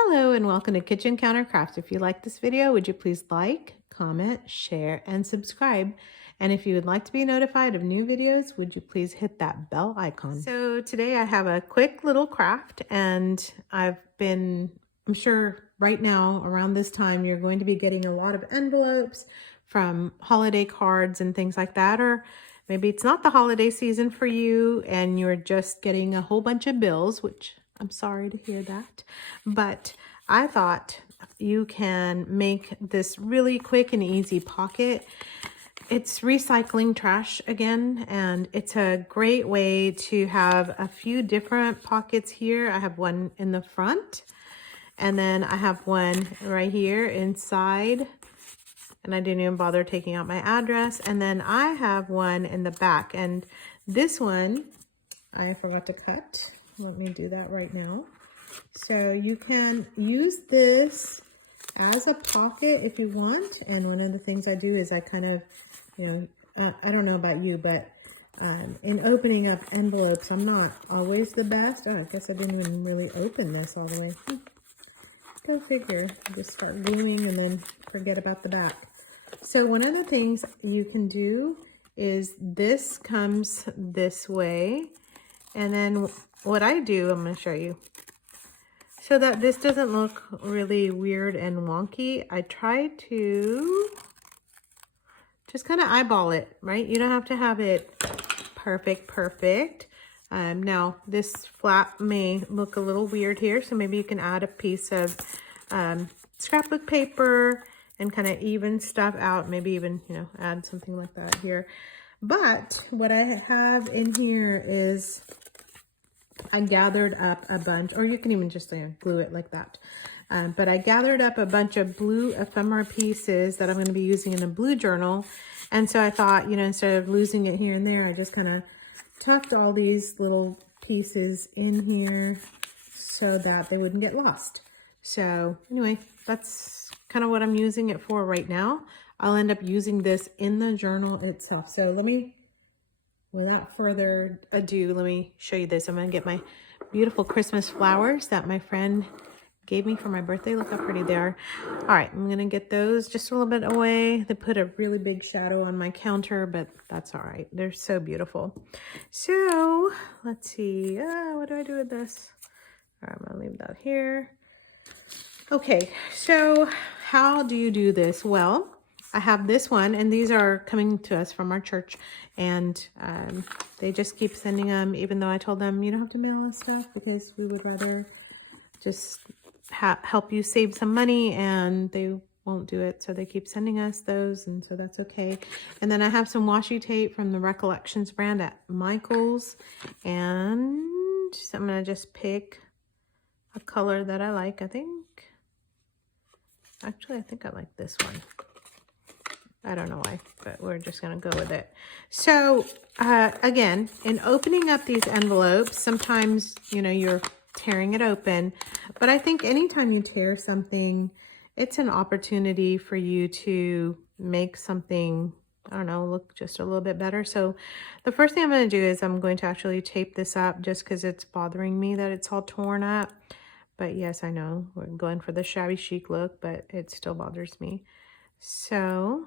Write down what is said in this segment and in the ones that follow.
Hello and welcome to Kitchen Counter Crafts. If you like this video, would you please like, comment, share, and subscribe? And if you would like to be notified of new videos, would you please hit that bell icon? So today I have a quick little craft, and I'm sure right now around this time, you're going to be getting a lot of envelopes from holiday cards and things like that, or maybe it's not the holiday season for you and you're just getting a whole bunch of bills, which I'm sorry to hear that, but I thought you can make this really quick and easy pocket. It's recycling trash again, and it's a great way to have a few different pockets here. I have one in the front, and then I have one right here inside, and I didn't even bother taking out my address. And then I have one in the back, and this one I forgot to cut. Let me do that right now. So you can use this as a pocket if you want. And one of the things I do is I kind of, I don't know about you, but in opening up envelopes, I'm not always the best. Oh, I guess I didn't even really open this all the way. Go figure. Just start gluing and then forget about the back. So one of the things you can do is this comes this way. And then what I do, I'm going to show you. So that this doesn't look really weird and wonky, I try to just kind of eyeball it, right? You don't have to have it perfect. Now, this flap may look a little weird here, so maybe you can add a piece of scrapbook paper and kind of even stuff out. Maybe even, add something like that here. But what I have in here is I gathered up a bunch, or you can even just glue it like that. But I gathered up a bunch of blue ephemera pieces that I'm going to be using in a blue journal. And so I thought, instead of losing it here and there, I just kind of tucked all these little pieces in here so that they wouldn't get lost. So anyway, that's kind of what I'm using it for right now. I'll end up using this in the journal itself. So without further ado, let me show you this. I'm going to get my beautiful Christmas flowers that my friend gave me for my birthday. Look how pretty they are. All right, I'm going to get those just a little bit away. They put a really big shadow on my counter, but that's all right. They're so beautiful. So let's see. What do I do with this? All right, I'm going to leave that here. Okay, so how do you do this? Well, I have this one, and these are coming to us from our church, and they just keep sending them, even though I told them you don't have to mail us stuff because we would rather just help you save some money, and they won't do it, so they keep sending us those, and so that's okay. And then I have some washi tape from the Recollections brand at Michael's, and so I'm going to just pick a color that I like. I think I like this one. I don't know why, but we're just going to go with it. So, again, in opening up these envelopes, sometimes, you're tearing it open. But I think anytime you tear something, it's an opportunity for you to make something, I don't know, look just a little bit better. So the first thing I'm going to do is I'm going to actually tape this up just because it's bothering me that it's all torn up. But yes, I know we're going for the shabby chic look, but it still bothers me. So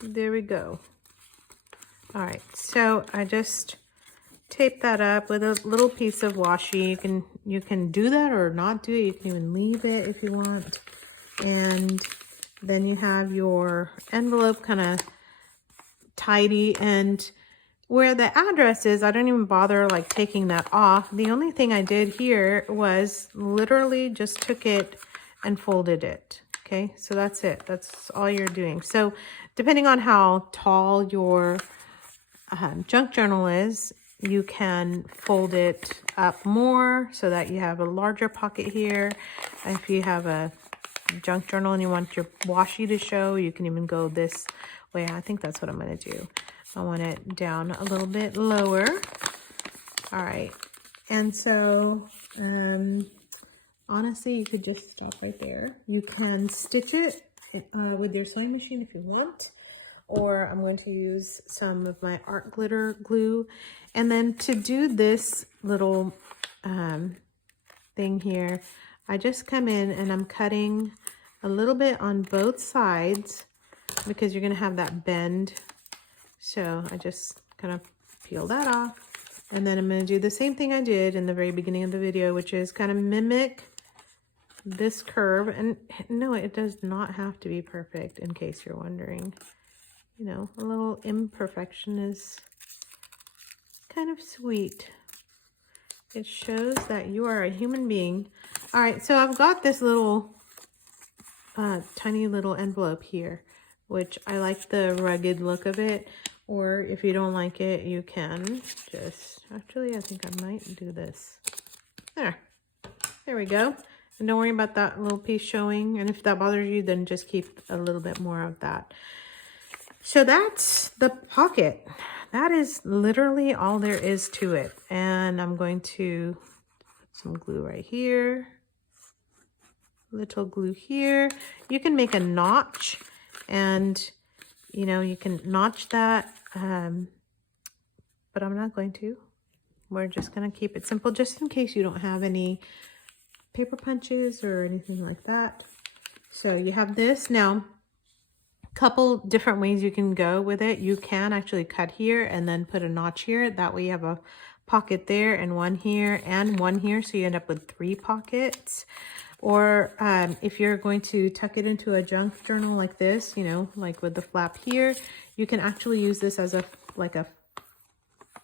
there we go. All right, so I just tape that up with a little piece of washi. You can do that or not do it. You can even leave it if you want. And then you have your envelope kind of tidy, and where the address is, I don't even bother like taking that off. The only thing I did here was literally just took it and folded it. Okay, so that's it. That's all you're doing. So depending on how tall your junk journal is, you can fold it up more so that you have a larger pocket here. If you have a junk journal and you want your washi to show, you can even go this way. I think that's what I'm going to do. I want it down a little bit lower. All right. And so honestly, you could just stop right there. You can stitch it with your sewing machine if you want, or I'm going to use some of my art glitter glue. And then to do this little thing here, I just come in and I'm cutting a little bit on both sides because you're going to have that bend. So I just kind of peel that off. And then I'm going to do the same thing I did in the very beginning of the video, which is kind of mimic this curve. And no, it does not have to be perfect, in case you're wondering. You know, a little imperfection is kind of sweet. It shows that you are a human being. All right, so I've got this little tiny little envelope here, which I like the rugged look of it. Or if you don't like it, you can just, actually, I think I might do this. There we go. And don't worry about that little piece showing. And if that bothers you, then just keep a little bit more of that. So that's the pocket. That is literally all there is to it. And I'm going to put some glue right here. Little glue here. You can make a notch and, you know, you can notch that. But I'm not going to. We're just going to keep it simple just in case you don't have any paper punches or anything like that. So you have this. Now, couple different ways you can go with it. You can actually cut here and then put a notch here. That way you have a pocket there and one here and one here. So you end up with 3 pockets. Or if you're going to tuck it into a junk journal like this, you know, like with the flap here, you can actually use this as a like a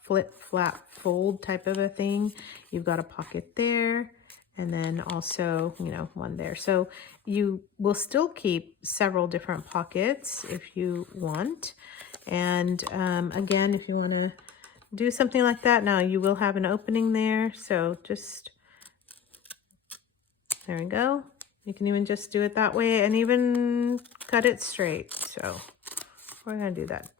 flip flap fold type of a thing. You've got a pocket there and then also, you know, one there. So you will still keep several different pockets if you want. And again, if you want to do something like that, now you will have an opening there. So just, there we go. You can even just do it that way and even cut it straight. So we're going to do that.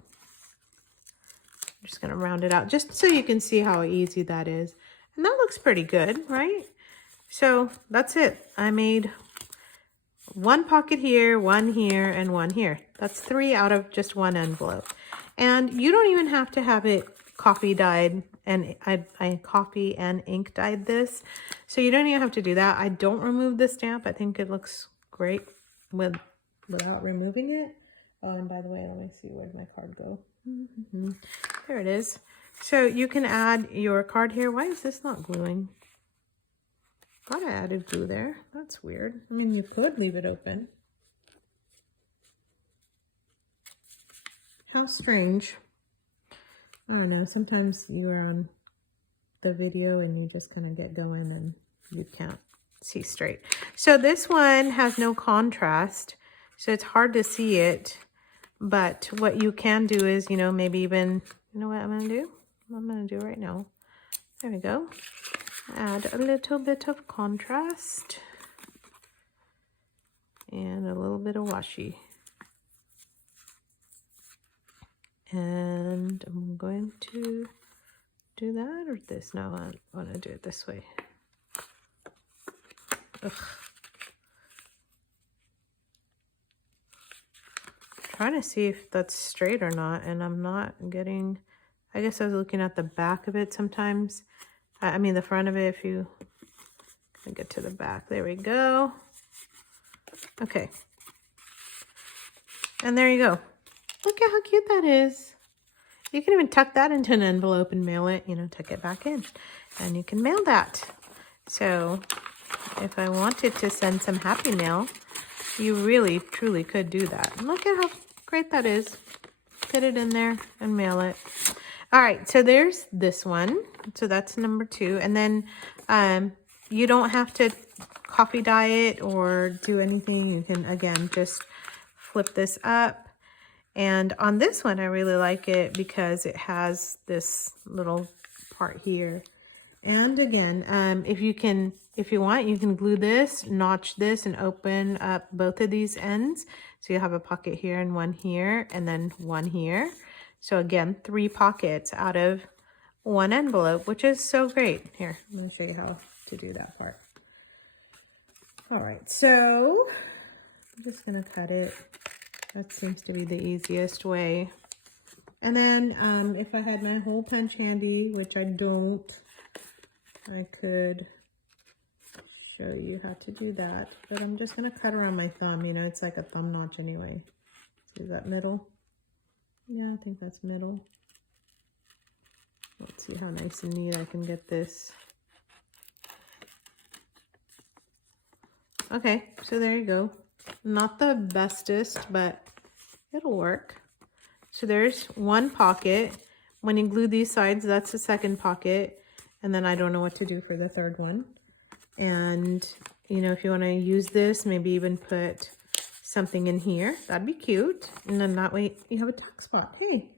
I'm just going to round it out just so you can see how easy that is. And that looks pretty good, right? So that's it. I made 1 pocket here, 1 here, and 1 here. That's 3 out of just 1 envelope. And you don't even have to have it coffee dyed, and I coffee and ink dyed this. So you don't even have to do that. I don't remove the stamp. I think it looks great without removing it. Oh, and by the way, let me see, where'd my card go? There it is. So you can add your card here. Why is this not gluing? Thought I added glue there. That's weird. I mean, you could leave it open. How strange. I don't know. Sometimes you are on the video and you just kind of get going and you can't see straight. So this one has no contrast, so it's hard to see it. But what you can do is, you know, maybe even, you know what I'm going to do? I'm going to do right now. There we go. Add a little bit of contrast and a little bit of washi. And I'm going to do that or this. No, I want to do it this way. Ugh. Trying to see if that's straight or not, and I'm not getting, I guess I was looking at the back of it sometimes. I mean the front of it, if you can get to the back. There we go. Okay. And there you go. Look at how cute that is. You can even tuck that into an envelope and mail it, you know, tuck it back in. And you can mail that. So if I wanted to send some happy mail, you really, truly could do that. And look at how great that is. Put it in there and mail it. All right, so there's this one. So that's number 2. And then you don't have to coffee dye it or do anything. You can, again, just flip this up. And on this one, I really like it because it has this little part here. And again, if you want, you can glue this, notch this, and open up both of these ends. So you have a pocket here and one here, and then one here. So again, 3 pockets out of 1 envelope, which is so great. Here, I'm going to show you how to do that part. All right, so I'm just gonna cut it. That seems to be the easiest way. And then if I had my hole punch handy, which I don't, I could show you how to do that. But I'm just gonna cut around my thumb, you know, it's like a thumb notch anyway. See that middle? Yeah, I think that's middle. Let's see how nice and neat I can get this. Okay, so there you go. Not the bestest, but it'll work. So there's one pocket. When you glue these sides, that's the second pocket. And then I don't know what to do for the third one. And, you know, if you want to use this, maybe even put something in here. That'd be cute. And then that way you have a tuck spot. Hey,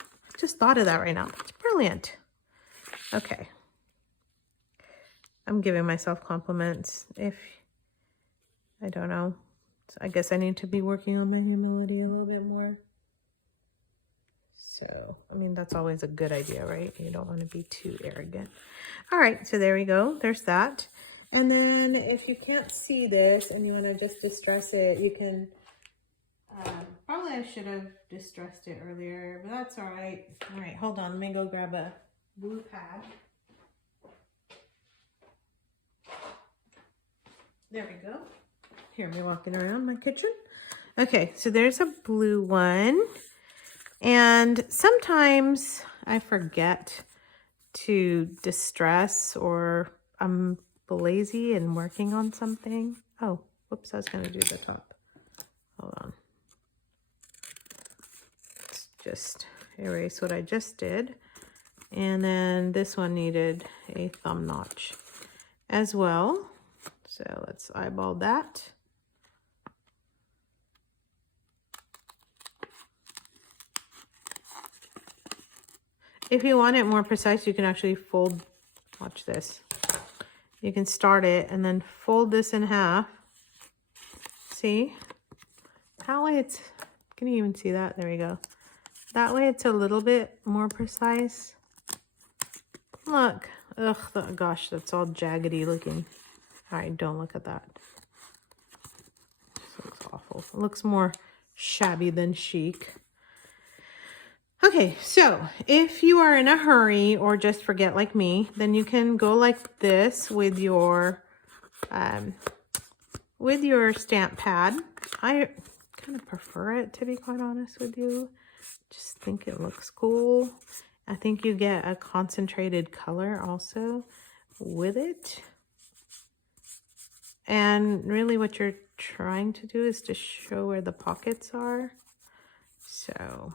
I just thought of that right now. It's brilliant. Okay. I'm giving myself compliments. If, I don't know. I guess I need to be working on my humility a little bit more. So, I mean, that's always a good idea, right? You don't want to be too arrogant. All right, so there we go. There's that. And then if you can't see this and you want to just distress it, you can, probably I should have distressed it earlier, but that's all right. All right, hold on. Let me go grab a blue pad. There we go. Hear me walking around my kitchen. Okay, so there's a blue one. And sometimes I forget to distress, or I'm lazy and working on something. Oh, whoops, I was going to do the top. Hold on. Let's just erase what I just did. And then this one needed a thumb notch as well. So let's eyeball that. If you want it more precise, you can actually fold, watch this. You can start it and then fold this in half. See? That way it's, can you even see that? There we go. That way it's a little bit more precise. Look. Ugh, gosh, that's all jaggedy looking. All right, don't look at that. This looks awful. It looks more shabby than chic. Okay, so if you are in a hurry or just forget like me, then you can go like this with your stamp pad. I kind of prefer it, to be quite honest with you. Just think it looks cool. I think you get a concentrated color also with it. And really what you're trying to do is to show where the pockets are. So,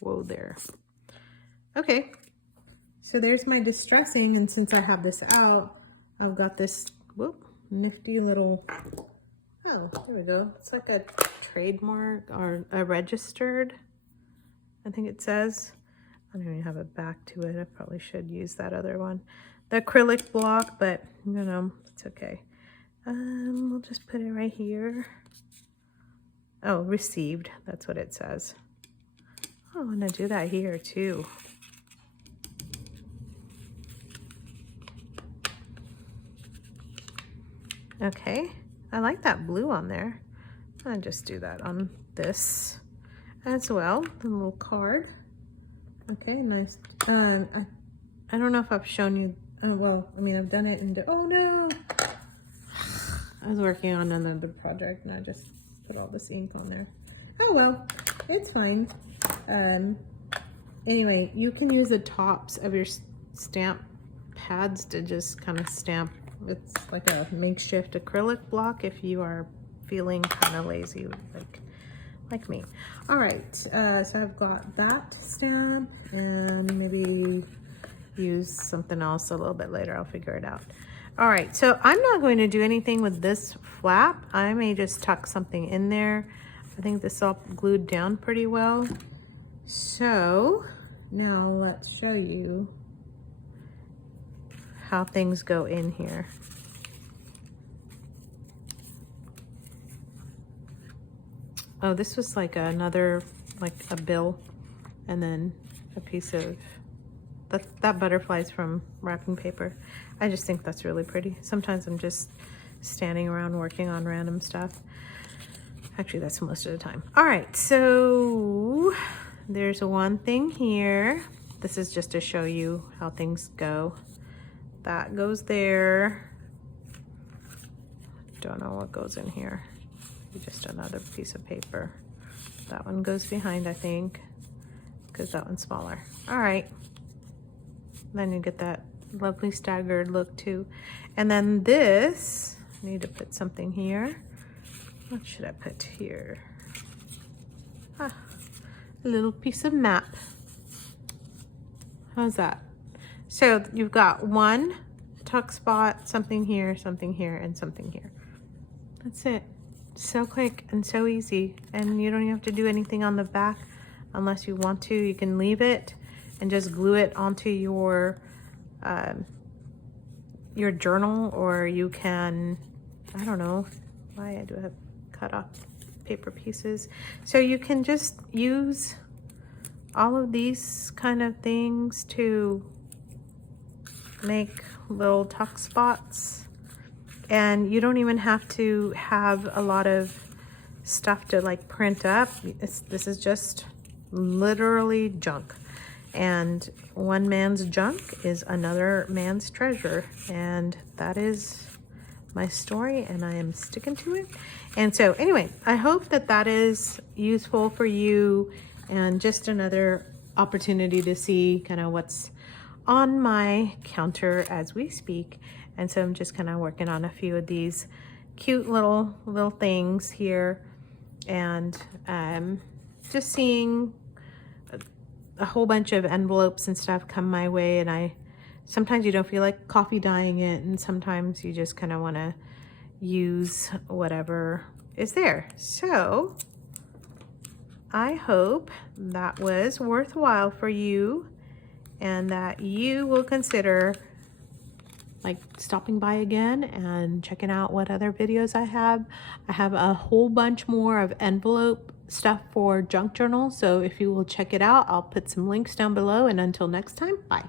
whoa there. Okay, so there's my distressing, and since I have this out, I've got this nifty little, oh, there we go. It's like a trademark or a registered, I think it says. I don't even have a back to it. I probably should use that other one. The acrylic block, but you know, it's okay. We'll just put it right here. Oh, received, that's what it says. Oh, I'm gonna do that here too. Okay, I like that blue on there. I'll just do that on this as well, the little card. Okay, nice. I don't know if I've shown you, well, I mean, I've done it in, oh no! I was working on another project and I just put all this ink on there. Oh well, it's fine. Anyway, you can use the tops of your stamp pads to just kind of stamp. It's like a makeshift acrylic block if you are feeling kind of lazy like me. All right, so I've got that stamp, and maybe use something else a little bit later. I'll figure it out. All right, so I'm not going to do anything with this flap. I may just tuck something in there. I think this all glued down pretty well. So now let's show you how things go in here. Oh, this was like another, like a bill, and then a piece of, that butterfly's from wrapping paper. I just think that's really pretty. Sometimes I'm just standing around working on random stuff. Actually, that's most of the time. All right, so there's one thing here. This is just to show you how things go. That goes there. Don't know what goes in here. Just another piece of paper. That one goes behind, I think, because that one's smaller. All right. Then you get that lovely staggered look too. And then this, I need to put something here. What should I put here? A little piece of map. How's that? So you've got one tuck spot, something here, and something here. That's it. So quick and so easy. And you don't even have to do anything on the back unless you want to. You can leave it and just glue it onto your journal, or you can, I don't know, why I do have cut off paper pieces. So you can just use all of these kind of things to make little tuck spots, and you don't even have to have a lot of stuff to like print up. This is just literally junk, and one man's junk is another man's treasure, and that is my story, and I am sticking to it. And so anyway, I hope that that is useful for you, and just another opportunity to see kind of what's on my counter as we speak. And so I'm just kind of working on a few of these cute little things here, and just seeing a whole bunch of envelopes and stuff come my way, and sometimes you don't feel like coffee dyeing it, and sometimes you just kind of want to use whatever is there. So I hope that was worthwhile for you, and that you will consider like stopping by again and checking out what other videos I have. I have a whole bunch more of envelope stuff for junk journal, so if you will check it out, I'll put some links down below, and until next time, bye.